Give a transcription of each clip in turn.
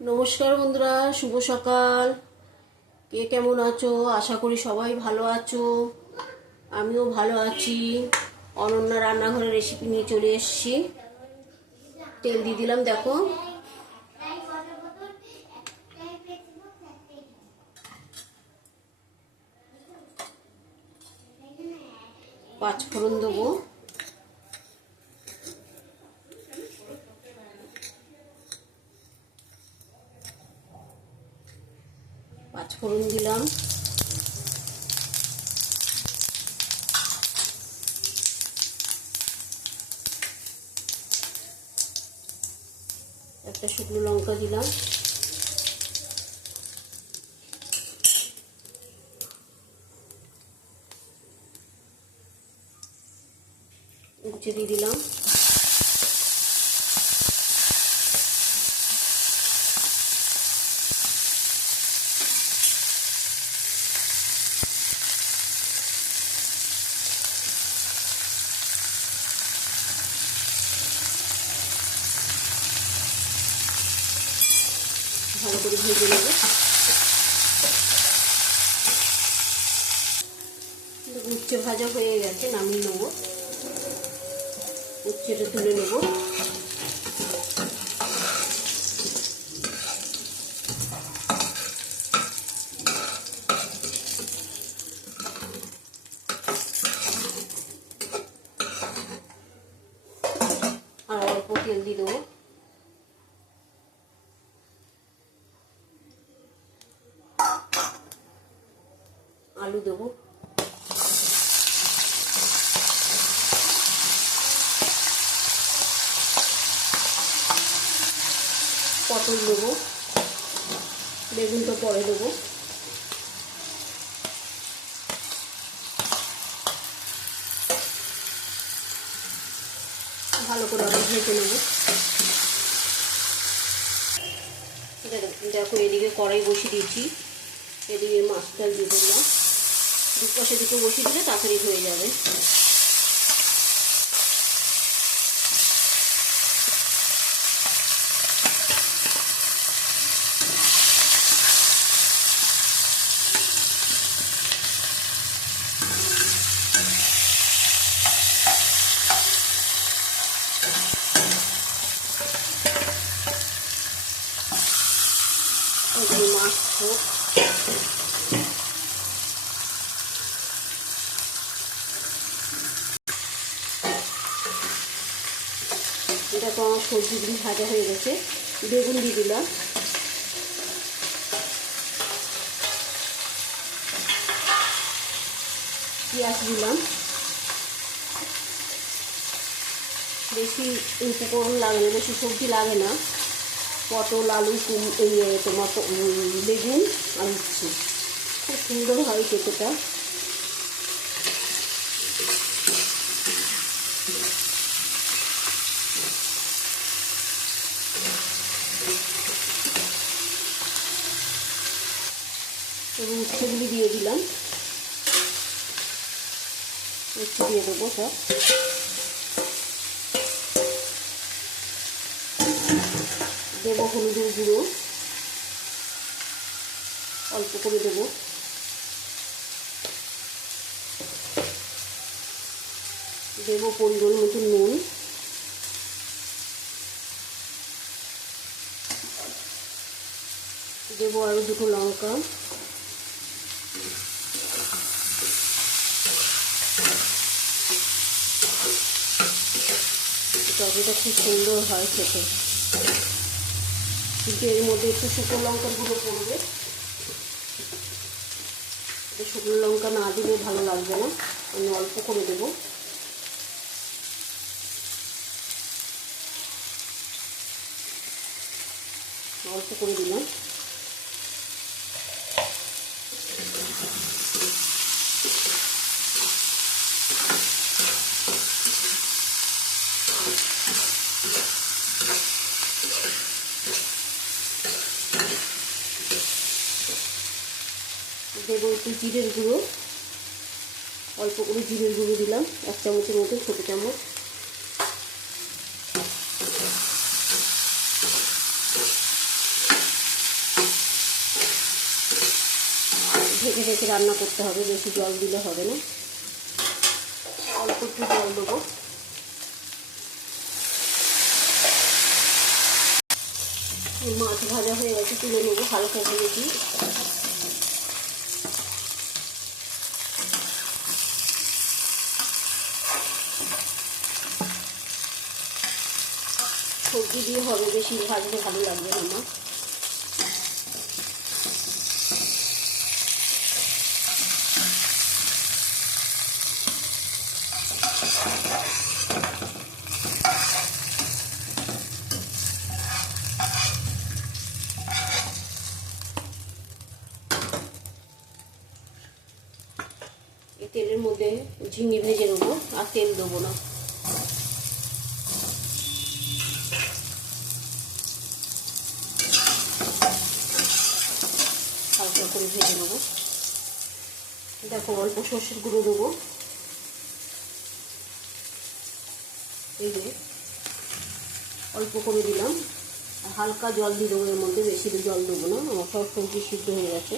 নমস্কার বন্ধুরা, শুভ সকাল। কে কেমন আছো? আশা করি সবাই ভালো আছো। আমিও ভালো আছি। অনন্যা রান্নাঘরের রেসিপি নিয়ে চলে এসেছি। তেল দিয়ে দিলাম, দেখো। পাঁচফোড়ন দেবো। পাঁচফোড়ন দিলাম। একটা শুকনো লঙ্কা দিলাম। উচ্ছে দিয়ে দিলাম। ভালো করে ভেজে নেব। উচ্ছে ভাজা হয়ে গেছে, নামিয়ে নেব। উচ্ছেটা তুলে নেব। আর অল্প তেল দিয়ে দেবো। আলু দেবো। পটল দেবো। বেগুন তো পরে দেবো। ভালো করে আবার ভেজে নেব। দেখো, এদিকে কড়াই বসিয়ে দিয়েছি। এদিকে মাছটা দিয়ে দিলাম। দুপাশে দুটো বসিয়ে দিলে তাড়াতাড়ি হয়ে যাবে। এদিকে মাছ হোক। দেখো, আমার সবজিগুলি ভাজা হয়ে গেছে। বেগুন দিয়ে দিলাম। পেঁয়াজ দিলাম। বেশি উপকরণ লাগে না, বেশি সবজি লাগে না। পটল, আলু, তোমার বেগুন আর উচ্ছে, খুব সুন্দর হয় খেতেটা। এবং উচ্ছেগুলি দিয়ে দিলাম। উচ্ছে দিয়ে দেবো সব। দেবো হলুদের গুঁড়ো, অল্প করে দেবো। দেবো পরিমাণ মতো নুন। দেবো আরও দুটো লঙ্কা। তরকারিটা খুব সুন্দর হয় খেতে, কিন্তু এর মধ্যে একটু শুকনো লঙ্কার গুঁড়ো পড়বে। শুকনো লঙ্কা না দিলে ভালো লাগবে না, আমি অল্প করে দেবো। অল্প করে দিলাম। দেবো একটু জিরের গুঁড়ো। অল্প করে জিরের গুঁড়ো দিলাম, 1 চামচের মতো, ছোটো চামচ। ঢেকে ঢেকে রান্না করতে হবে, বেশি জল দিলে হবে না, অল্প একটু জল দেবো। মাছ ভাজা হয়ে গেছে, তুলে নেবো, হালকা ভেজেছি। সবজি দিয়ে হবে, বেশি ভাজলে ভালো লাগবে না আমার। এই তেলের মধ্যে ঝিঙে ভেজে নেবো, আর তেল দেবো না। হালকা করে ভেজে নেবো। দেখো অল্প সর্ষের গুঁড়ো দেবো, এই যে অল্প করে দিলাম। হালকা জল দিয়ে দেবো এর মধ্যে, বেশি জল দেবো না, আমার সব সবজি সিদ্ধ হয়ে গেছে।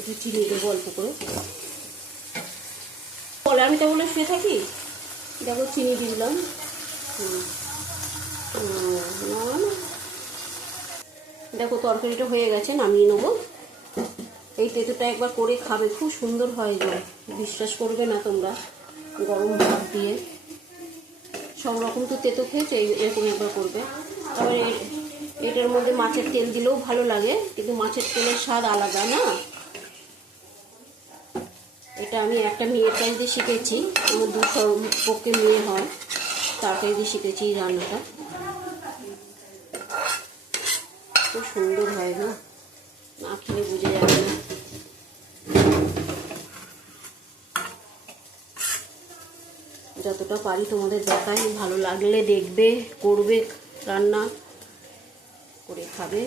একটু চিনি দেবো অল্প করে। বলে আমি তো বলে শুয়ে থাকি। দেখো চিনি দিলাম। দেখো তরকারিটা হয়ে গেছে, নামিয়ে নেবো। এই তেঁতুটা একবার করে খাবে, খুব সুন্দর হয় যে, বিশ্বাস করবে না তোমরা। গরম ভাত দিয়ে সব রকম তো তেঁতো খেয়েছে, এরকম একবার করবে। আবার এটার মধ্যে মাছের তেল দিলেও ভালো লাগে, কিন্তু মাছের তেলের স্বাদ আলাদা না। এটা আমি একটা মেয়ের কাছ দিয়ে শিখেছি, আমার দু পক্ষে মেয়ে হয়, তার কাছ দিয়ে শিখেছি এই রান্নাটা। খুব সুন্দর হয় না, না খেলে বুঝে যাবে না। যতটা পারি তোমাদের দেখাই, ভালো লাগলে দেখবে, করবে, রান্না করে খাবে।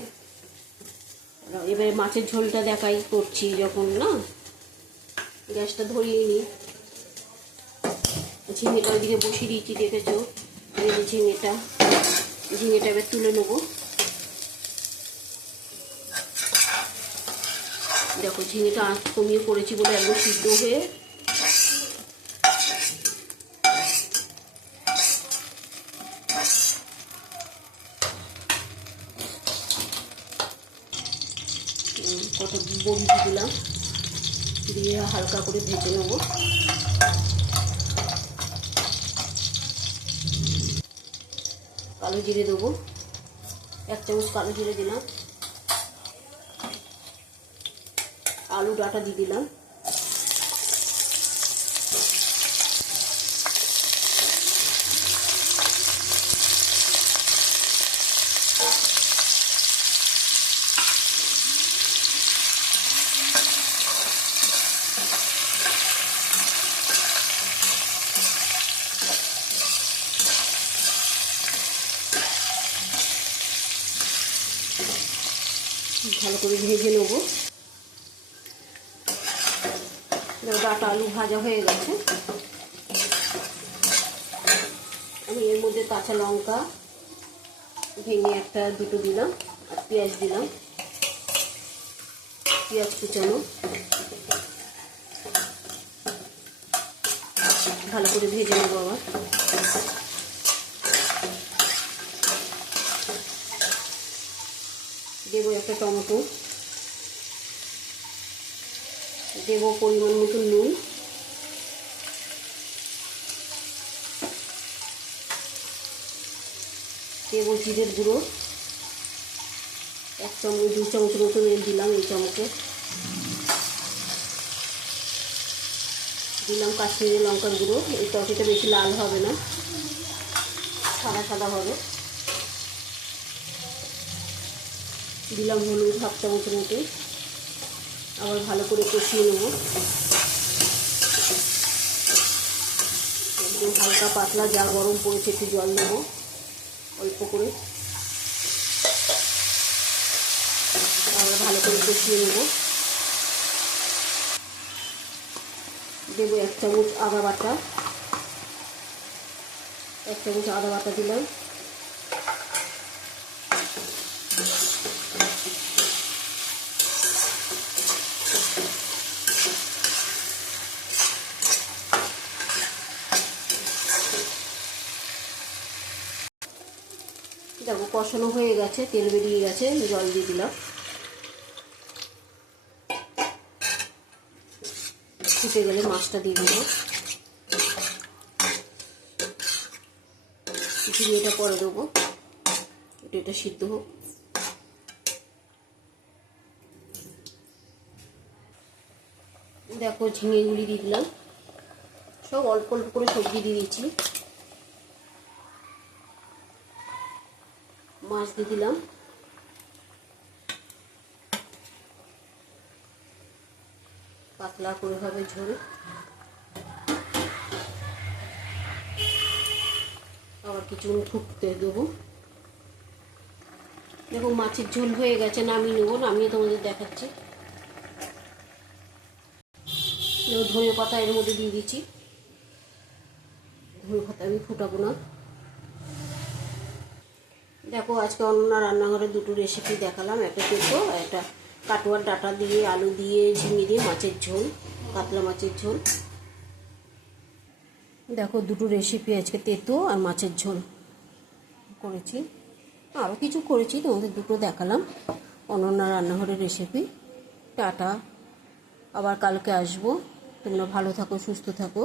এবারে মাছের ঝোলটা দেখাই করছি যখন, না গ্যাসটা ধরিয়ে নিই। ঝিঙেটা ওইদিকে বসিয়ে দিয়েছি, দেখেছো ঝিঙেটা এবার তুলে নেবো। দেখো ঝিঙেটা আঁচ কমিয়ে করেছি বলে একদম সিদ্ধ হয়ে কত বড়ি দিলাম, দিয়ে হালকা করে ভেজে নেবো। কালো জিরে দেবো, 1 চামচ কালো জিরে দিলাম। আলু ডাঁটা দিয়ে দিলাম। ভালো করে ভেজে নেবো। ডাঁটা আলু ভাজা হয়ে গেছে। আমি এর মধ্যে কাঁচা লঙ্কা ভেঙে 1-2 দিলাম, আর পেঁয়াজ দিলাম, পেঁয়াজ কুচানো। ভালো করে ভেজে নেবো। আবার দেবো একটা টমেটো, দেবো পরিমাণ মতো নুন, দেবো জিরের গুঁড়ো 1 চামচ 2 চামচ মতো দিলাম, এই চামচে দিলাম কাশ্মীরি লঙ্কার গুঁড়ো। এই তরকারিটা বেশি লাল হবে না, সাদা সাদা হবে। দিলাম হলুদ 1/2 চামচ মতো। আবার ভালো করে কষিয়ে নেব। একদম হালকা পাতলা, যা গরম পড়েছে একটু জল নেব অল্প করে। আবার ভালো করে কষিয়ে নেব। দেবো 1 চামচ আদা বাটা, 1 চামচ আদা বাটা দিলাম। দেখো কষানো হয়ে গেছে, তেল বেরিয়ে গেছে, জল দিয়ে দিলাম। ফুটে গেলে মাছটা দিয়ে দেবো, ঝিঙেটা পরে দেবো, এটা সিদ্ধ হোক। দেখো ঝিঙেগুলি দিয়ে দিলাম, সব অল্প অল্প করে সবজি দিয়ে দিয়েছি। মাছ দিয়ে দিলাম, পাতলা করে হবে ঝোল। আবার কিছুক্ষণ ফুটতে দেবো। দেখো মাছের ঝোল হয়ে গেছে, নামিয়ে নেবো, নামিয়ে তোমাদের দেখাচ্ছি। ধনে পাতা এর মধ্যে দিয়ে দিচ্ছি, ধনে পাতা আমি ফুটাবো না। দেখো আজকে অনন্যা রান্নাঘরে দুটো রেসিপি দেখালাম, একটা তেতো, একটা কাটোয়ার ডাঁটা দিয়ে আলু দিয়ে ঝিঙে দিয়ে মাছের ঝোল, কাতলা মাছের ঝোল। দেখো দুটো রেসিপি আজকে তেতো আর মাছের ঝোল করেছি, আরও কিছু করেছি, তোমাদের দুটো দেখালাম অনন্যা রান্নাঘরের রেসিপি। টাটা, আবার কালকে আসবো। তোমরা ভালো থাকো, সুস্থ থাকো।